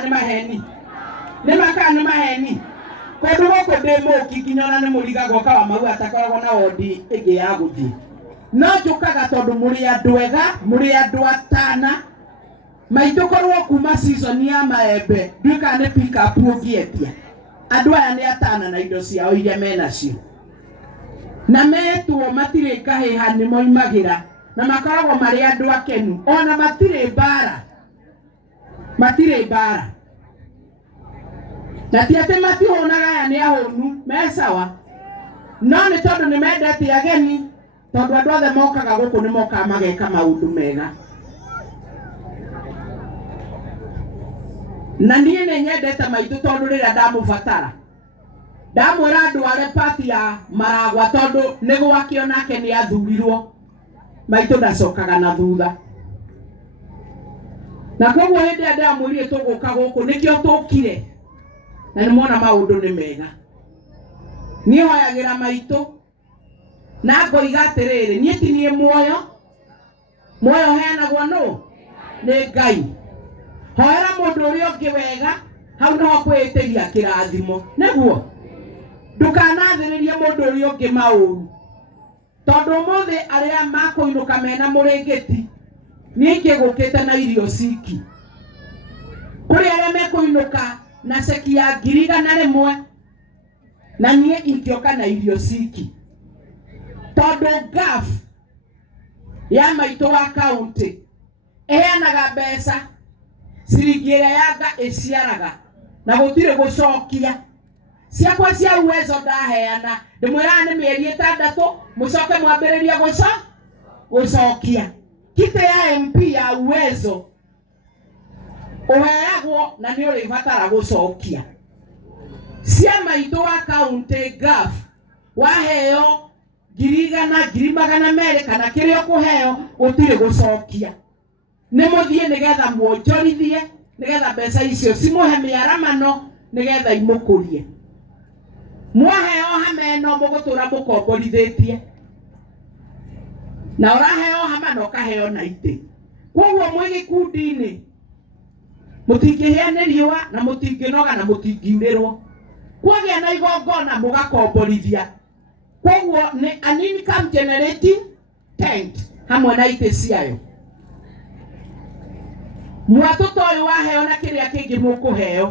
kana maheni nĩ makana maheni kũndũ gũkũ ndĩ mũki nginya ona nĩ mũriga goka wa mau atakoragwo na wodi ĩngĩ ya gũthiĩ no njũkaga tondũ mũrĩ andũ ega mũrĩ andũ atana maitũ korwo kuma season ya maembe nduĩka nĩ pick up ũngĩetia andũ aya nĩ atana na indo ciao iria menacio na metwo matirĩ kahĩha nĩ moimagĩra na makoragwo marĩ andũ akenu ona matirĩ mbara na ti atĩ matihonaga aya nĩ ahũnu me sawa no nĩ tondũ nĩ mendete ageni tondũ andũ othe mokaga gũkũ nĩ mokaga mageka maũndũ mega na niĩ nĩ nyendete maitũ tondũ rĩrĩa ndamũbatara ndamwĩra ndware party ya Maragwa tondũ nĩ gwake onake nĩ athurirwo maitũ ndacokaga na thutha na koguo hĩndĩ ĩrĩa ndamwĩrire tũgũka gũkũ nĩkĩo tũkire na nĩ mona maũndũ nĩ mega niĩ hoyagĩra maitũ na ngoiga atĩrĩrĩ niĩ ti niĩ muoyo heanagwo nũ nĩ Ngai hoera mũndũ ũrĩa ũngĩ wega hau no kwĩtĩria kĩrathimo nĩguo ndũkanathĩrĩrie mũndũ ũrĩa ũngĩ maũru tondũ mũthĩ arĩa makũinũka mena mũrĩngĩti niĩ ngĩgũkĩte na irio ciki kũrĩ arĩa mekũinũka na ceki ya 100,000 na niĩ ingĩoka na irio ciki tondũ gaf ya maitũ wa kaunti ĩheanaga mbeca ciringi ĩrĩa Yanga ĩciaraga na gũtirĩ gũcokia ciakwa cia Uwezo ndaheana ndĩmwĩraga nĩ mĩeri 6 mũcoke mwambĩrĩria gũcokia kite ya MP ya Uwezo ũheagwo na nĩ ũrĩbatara gũcokia cia maitũ wa kaunti gaf waheo 100,000 200,000 kana kĩrĩa ũkũheo ũtirĩ gũcokia nĩ mũthiĩ nĩgetha muonjorithie nĩgetha mbeca icio cimũhe mĩaramano nĩgetha imũkũrie mwaheo hameno mũgũtũra mũkomborithĩtie na ũraheo hamano ũkaheo na itĩ koguo mwĩ gĩkundi-inĩ mũtingĩhĩa nĩ riũa na mũtingĩnoga na mũtingiurĩrwo kwagĩa na igongona mũgakomborithia koguo nĩ an income generating tent hamwe na itĩ ciayo mwatũto ũyũ waheo na kĩrĩa kĩngĩ mũkũheo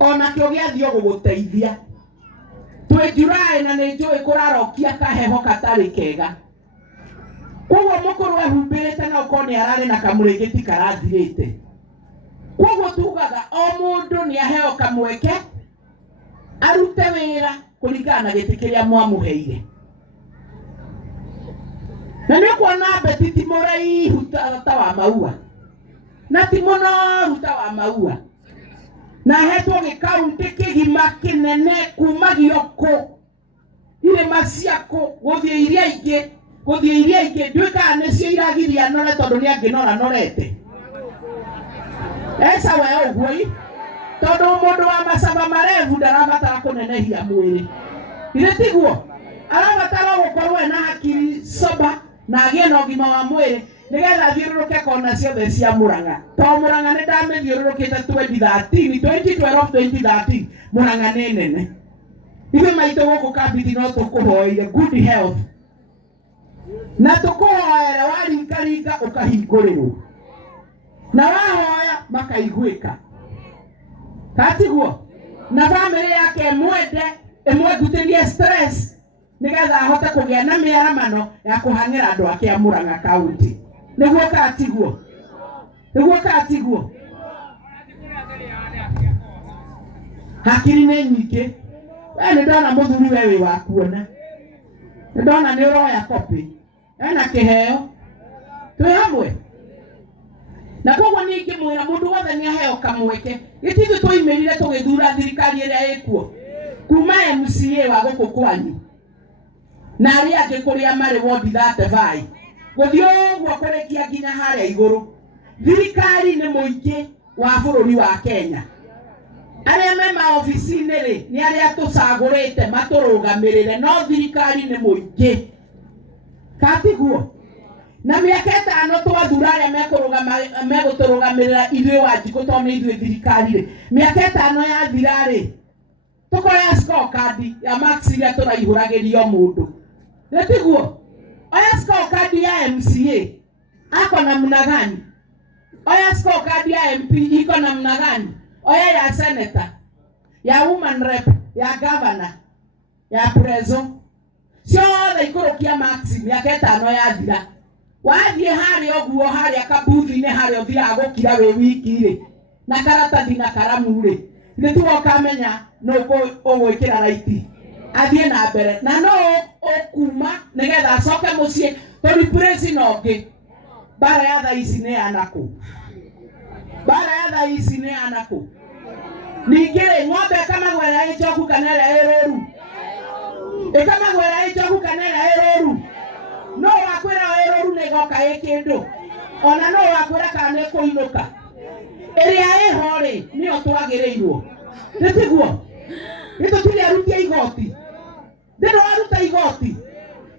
ona kĩo gĩathio gũgũteithia twĩ Julai na nĩ njũĩ kũrarokia kaheho katarĩ kega koguo mũkũrũ ehumbĩrĩte na ũkorwo nĩ ararĩ na kamũrĩngĩti karathirĩte koguo tugaga o mũndũ nĩ aheo kamweke arute wĩra kũringana na gĩtĩ kĩrĩa mwamũheire na nĩ kuona Beti ti mũraihu ta wa maua na ti mũnoru ta wa maua na hetwo gĩkaunti kĩgima kĩnene kuma Gioko irĩma ciakũ gũthiĩ iria ingĩ nduĩkaga nĩcio iragiria nore tondũ nĩ angĩnora norete esa we ũguo tondũ mũndũ wa macaba marevu ndarabatara kũnenehia mwĩrĩ irĩ tiguo arabatara gũkorwo ena hakiri soba na agĩe na ũgima wa mwĩrĩ nĩgetha thiũrũrũke kona ciothe cia Mũrang'a to Mũrang'a nĩ ndamĩthiũrũrũkĩte 2013 Mũrang'a nĩ nene ithuĩ maitũ gũkũ kabiti no tũkũhoire good health na tũkũhoere waringaringa ũkahingũrĩrwo na wahoya makaiguĩka katiguo na family yake ĩmwendutĩrie stress nĩgetha ahote kũgĩa na mĩaramano ya kũhang'ĩra andũ ake a Mũrang'a kaunti nĩguo katiguo hakiri nĩ nyingĩ nĩ ndona mũthuri we wĩ wa kuona nĩ ndona nĩ ũroya kopi ena kĩheo twĩ hamwe na koguo ningĩ mwĩra mũndũ wothe nĩ aheo kamweke gĩtithĩ tũimĩrire tũgĩthura thirikari ĩrĩa ĩkuo kuma MCA wa gũkũ kwanyu na arĩa angĩ kũrĩa marĩ wodi 35 gũthiĩ ũguo kũrĩkia nginya harĩa igũrũ thirikari nĩ mũingĩ wa bũrũri wa Kenya arĩa me maobici-inĩ rĩ nĩ arĩa na miaka 5 twathura aria meguturugamirira ithuĩ Wanjikũ tondũ nĩ ithuĩ thirikari-rĩ. Miaka 5 yathira-rĩ, tukoya scorecard ya marks iria tũraihũragĩrio mũndũ. Nĩtiguo? Oya scorecard ya MCA ako namna gani? Oya scorecard ya MP iko namna gani? Oya ya senator, ya woman rep, ya governor, ya preso. Ciothe ikũrũkia marks miaka 5 yathira. Wathiĩ harĩa ũguo harĩa kabuthi-inĩ harĩa ũthiaga gũkira wĩ wiki-rĩ, na karatathi na karamu-rĩ, nĩtuo ũkamenya no ũgwĩkĩra raiti athiĩ na mbere, na no ũkuma nĩgetha acoke mũciĩ tondũ praise no ũngĩ. Bara ya thaa ici nĩ anakũ? Bara ya thaa ici nĩ anakũ? Ningĩ-rĩ, ng'ombe ĩkamagwera ĩ njoku kana ĩrĩa ĩ rũru? Ĩkamagwera ĩ njoku kana ĩrĩa ĩ rũru? No wakwĩra ĩ rũru nĩ ĩgoka ĩ kĩndũ? Ona no wakwĩra kana nĩ kũinũka? Ĩrĩa ĩho-rĩ nĩyo twagĩrĩirwo. Nĩtiguo? Nĩtũtirĩ arutia igoti. Ndĩraruta igoti.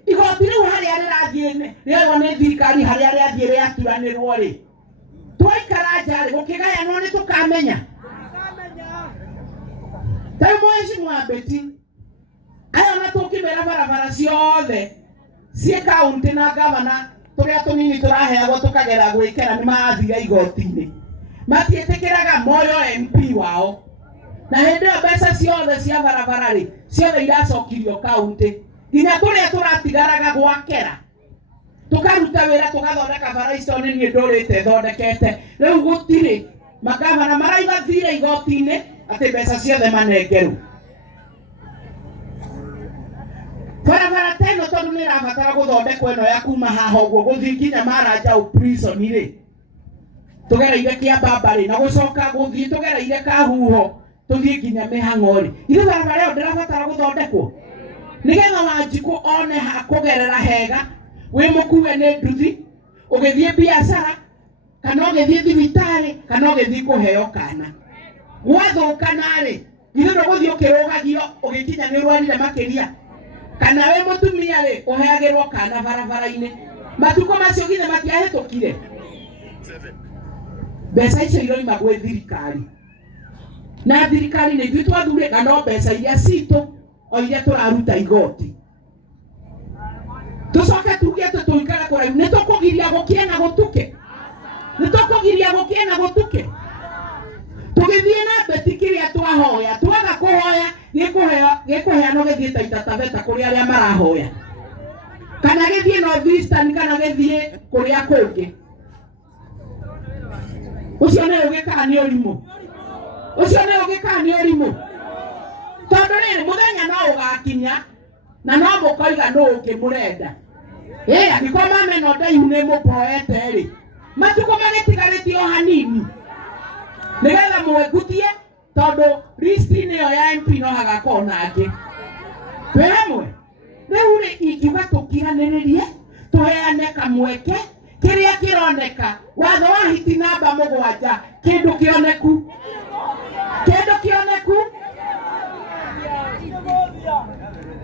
Igoti rĩu harĩa rĩrathiĩ rĩerwo nĩ thirikari harĩa rĩathiĩ rĩaturanĩrwo-rĩ, twaikara nja-rĩ gũkĩgayanwo nĩ tũkamenya. Tarĩu Mheshimiwa Beti, aya ona tũkĩmera barabara ciothe ciĩ kaunti na gavana tũrĩa tũnini tũraheagwo tũkagera gwĩkĩra nĩ marathira igoti-inĩ. Matiĩtĩkĩraga moyo MP wao. Na hĩndĩ ĩyo mbeca ciothe cia barabara-rĩ, ciothe iracokirio kaunti. Nginya kũrĩa tũratigaraga gwakera. Tũkaruta wĩra tũgathondeka bara icio nĩ niĩ ndũrĩte thondekete. Rĩu gũtirĩ magavana maraiga thire igoti-inĩ atĩ mbeca ciothe manengerwo. Barabara ta ĩno tondũ nĩ ĩrabatara gũthondekwo ĩno ya kuma haha ũguo gũthiĩ nginya Maranja prison-rĩ, tũgereire Kĩambamba-rĩ, na gũcoka gũthiĩ tũgereire Kahuho tũthiĩ nginya Mĩhang'o-rĩ. Ithe barabara ĩyo ndĩrabatara gũthondekwo nĩgetha Wanjikũ one ha kũgerera hega, wĩ mũkuwe nĩ nduthi, ũgĩthiĩ biacara kana ũgĩthiĩ thibitarĩ kana ũgĩthiĩ kũheo kana. Gwathũkana-rĩ, ithe ndũgũthiĩ ũkĩrũgagio ũgĩkinya nĩ ũrwarire makĩria, kana wĩ mũtumia-rĩ ũheagĩrwo kana barabara-inĩ. Matukũ macio githe matiahĩtũkire. Mbeca icio iroima gwĩ thirikari, na thirikari nĩ ithuĩ twathurĩka, no mbeca iria citũ o iria tũraruta igoti. Tũcoke tuge atĩ tũikare kũraihu, nĩ tũkũgiria gũkĩe na gũtuke? Nĩ tũkũgiria gũkĩe na gũtuke? Tũgĩthiĩ na Beti kĩrĩa twahoya, twaga kũhoya gĩkũheanwo gĩthiĩ Taita Taveta kũrĩ arĩa marahoya, kana gĩthiĩ North Eastern kana gĩthiĩ kũrĩa kũngĩ. Ũcio nĩ ũgĩkaga nĩ ũrimũ. Ũcio nĩ ũgĩkaga nĩ ũrimũ. Tondũ rĩrĩ mũthenya no ũgakinya na no mũkoiga nũ ũkĩmũrenda. Angĩkorwo mamena ndaihu nĩ mũpoete-rĩ, matukũ magĩtigarĩtie o hanini nĩgetha mwĩgutie, tondũ list-inĩ ĩyo ya MP no hagakorwo na angĩ. Twĩ hamwe? Rĩu-rĩ ingiuga tũkiranĩrĩrie, tũheane kamweke kĩrĩa kĩroneka. Watho wa hiti namba 7, kĩndũ kĩoneku. Kĩndũ kĩoneku.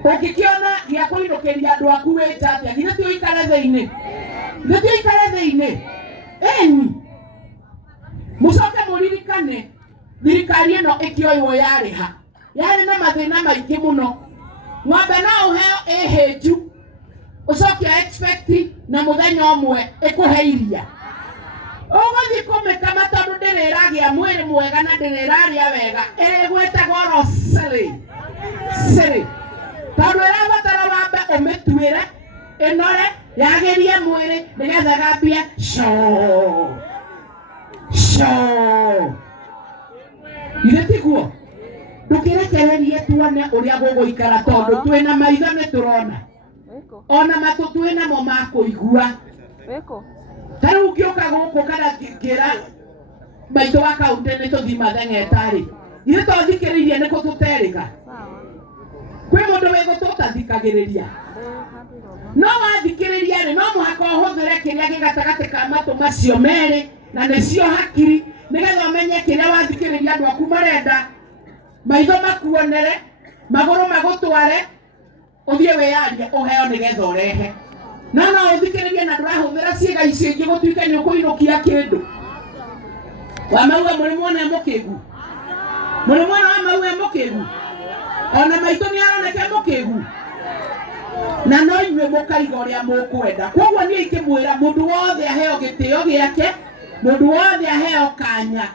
Ũngĩkĩona gĩa kũinũkĩria andũ aku wĩta atĩa, githĩ ti ũikare thĩinĩ? Githĩ ti ũikare thĩinĩ? Ĩni mũcoke mũririkane thirikari ĩno ĩkĩoywo yarĩha, yarĩ na mathĩna maingĩ mũno. Ng'ombe no ũheo ĩhĩnju ucoke expect na muthenya omwe ikuhe iria ũgũthiĩ kũmĩkama tondũ ndĩrĩragia mwĩrĩ mwega na ndĩrĩraria wega ĩgwĩtagwo rosary tondũ ĩrabatara wambe ũmĩtuĩre ĩnore yagĩrie mwĩrĩ nĩgetha gambie ithe tiguo ndũkĩrekererie tuone ũrĩa gũgũikara tondũ twĩna maitho nĩtũrona ona matũ twĩnamo ma kũigua tarĩu ũngĩũka gũkũ kana ngĩra maitũ wa kaũntĩ nĩtũthi matheng'etarĩ ithe tũthikĩrĩirie nĩkũ tũterĩga kwĩ mũndũ wĩgũtũtathikagĩrĩria no wathikĩrĩria rĩ no mũhaka ũhũthĩre kĩrĩa gĩgatagatĩ ka matũ macio merĩ na nĩcio hakiri nĩgetha ũmenye kĩrĩa wathikĩrĩria andũ aku marenda maitho makuonere magũrũ magũtware ũthiĩ wĩyarie ũheo nĩgetha ũrehe na uthikiririe na ndurahuthira ciega icio ingi gutuika ni ukuinukia kindu wa maua muri muone mukigu muri muone wa maua mukigu ona maito ni aroneke mukigu na no inywe mukaiga uria mukwenda koguo ni ikimwira mundu wothe aheo gitio giake mundu wothe aheo kanya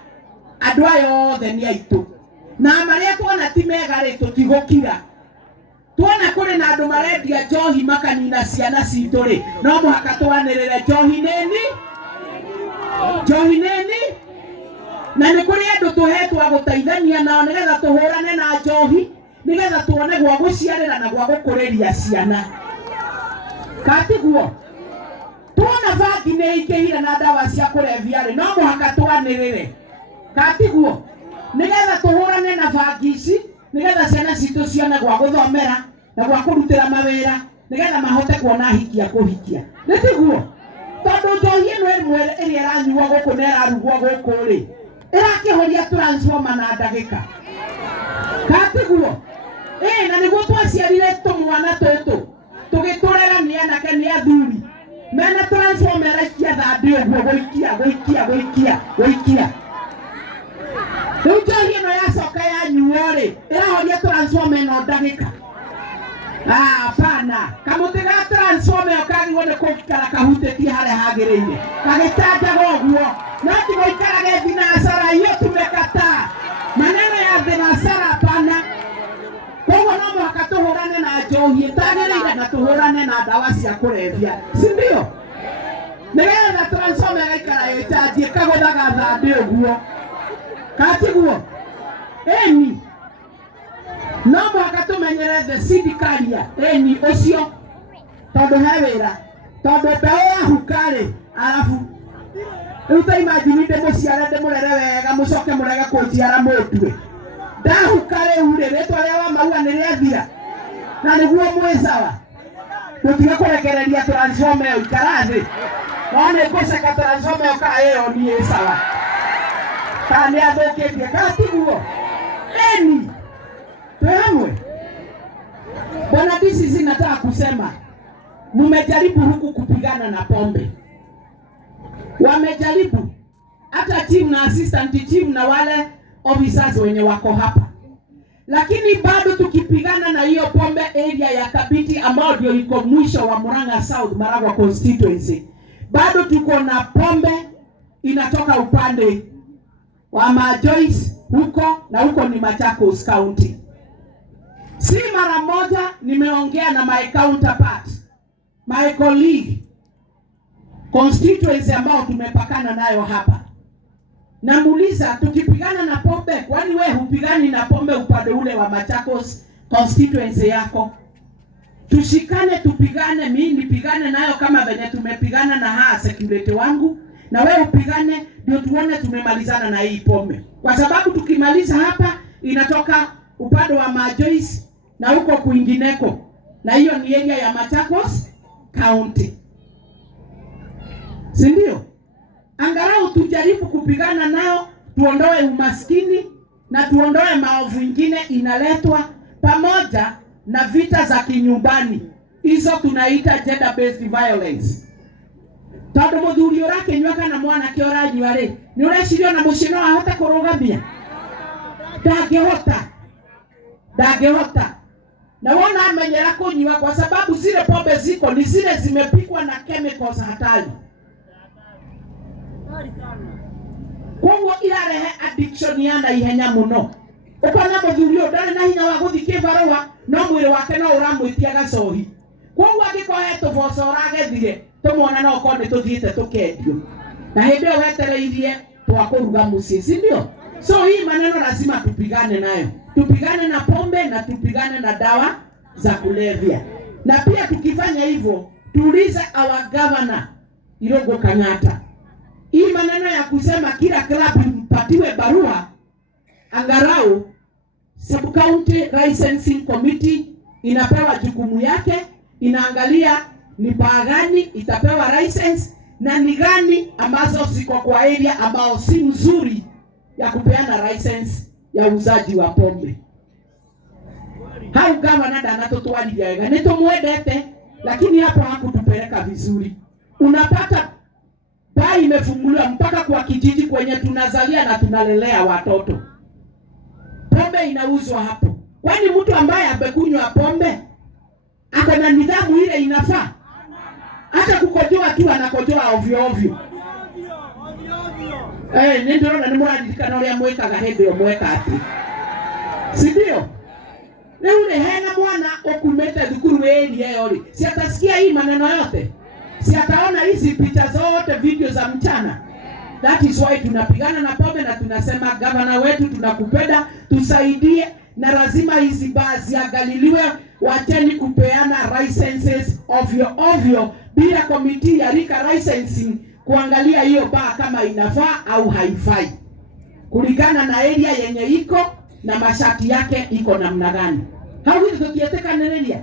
andu ayo othe ni aitu na maria tuona ti mega ri tutigukira tuona kuri na andu marendia njohi makanina ciana citu ri no muhaka twanirire njohi nini na ni kuri andu tuhetwa guteithania nao nigetha tuhurane na njohi nigetha tuone gwa guciarira na gwa gukuriria ciana katiguo tuona bangi ni ikihire na dawa cia kurevia ri no muhaka twanirire katiguo nigetha tuhurane na bangi ici nigetha ciana citu cione gwa guthomera na gwa kurutira mawira nigetha mahote kuona hikia kuhikia nitiguo tondu njohi ino imwe iria iranyuo guku na irarugwo guku ri irakihoria transformer na ndagika katiguo na niguo twaciarire tumwana tutu tugiturera ni anake ni athuri mena transformer ikia thandi uguo guikia njohi ino yacoka yanyuo ri irahoria transformer no ndagika hapana kamuti ga transformer kagirwo ni kukara kahutetie haria hagiriire kagitajaga uguo no tigoikarage thinasara hiyo tumekataa maneno ya thinasara hapana koguo no muhaka tuhurane na njohi itagiriire na tuhurane na dawa cia kurevia si ndio nigetha transformer gaikara yitajie kaguthaga thandi uguo katiguo eni no muhaka tumenyere the seed carrier eni ucio tondu he wira tondu mbeu yahukari arafu uta imagine de muciare de murere wega mucoke murege kunjiara mutwe ndahukare ure ritwa ria wa maua ni riathira na niguo mwisawa tutige kurekereria transformer ikarathi one ngoceka transformer kaeyo ni sawa kani athukitie katiguo eni tuamwe bwana DCC nataka kusema mmejaribu huku kupigana na pombe wamejaribu hata team na assistant team na wale officers wenye wako hapa lakini bado tukipigana na hiyo pombe area ya Kabiti ambao ndio iko mwisho wa Murang'a South Maragwa constituency bado tuko na pombe inatoka upande wa Majoice huko na huko ni Machakos County. Si mara moja nimeongea na my counterpart, my colleague constituency ambao tumepakana nayo hapa. Namuuliza tukipigana na pombe, kwani wewe hupigani na pombe upande ule wa Machakos constituency yako? Tushikane tupigane, mimi nipigane nayo kama venye tumepigana na security wangu na wewe upigane ndio tuone tumemalizana na hii pombe. Kwa sababu tukimaliza hapa inatoka upande wa Majoice na huko kuingineko. Na hiyo ni area ya Machakos County. Si ndio? Angalau tujaribu kupigana nao, tuondoe umaskini na tuondoe maovu ingine inaletwa pamoja na vita za kinyumbani. Hizo tunaita gender based violence. Tondu muthuri urake nywaka na mwana ke uranyua ri ni urecirio na mucino ahota kurugamia ndangehota na wona amenyera kunywa kwa sababu zile pombe ziko ni zile zimepikwa na chemicals hatari koguo irarehe addiction yana ihenya muno ukona muthuri ndari na hinya wa guthike barua no mwiri wake no uramwitia gacohi koguo agikohe tuboco uragethire tumona no konde tuthiite tukendio na hindi wetereirie twakuruga mucie si ndio? So hii maneno lazima tupigane nayo, tupigane na pombe na tupigane na dawa za kulevya. Na pia tukifanya hivyo tuulize our governor Irungu Kang'ata, hii maneno ya kusema kila club mpatiwe barua, angalau sub county licensing committee inapewa jukumu yake, inaangalia ni baa gani itapewa license na ni gani ambazo ziko kwa area ambao si mzuri ya kupeana license ya uzaji wa pombe. Hau governor ndanatutwarithia wega nitumwendete lakini hapo hakutupeleka vizuri. Unapata baa imefunguliwa mpaka kwa kijiji kwenye tunazalia na tunalelea watoto. Pombe inauzwa hapo. Kwani mtu ambaye amekunywa pombe ako na nidhamu ile inafaa? Hata kukojoa tu anakojoa ovyo ovyo. Ndio ni mwadikana ule mwekaga hebe omweka ati. Si ndio? Na ule hena mwana okumeta dhukuru weli yori. Si atasikia hii maneno yote? Si ataona hizi picha zote, video za mchana? That is why tunapigana na pombe na tunasema gavana wetu tunakupenda, tusaidie, na lazima hizi baa ziangaliliwe. Wacheni kupeana licenses ovyo bila komiti ya rika licensing kuangalia hiyo baa kama inafaa au haifai, kulingana na area yenye iko na mashati yake iko namna gani. Hawezi tukieteka nenelia.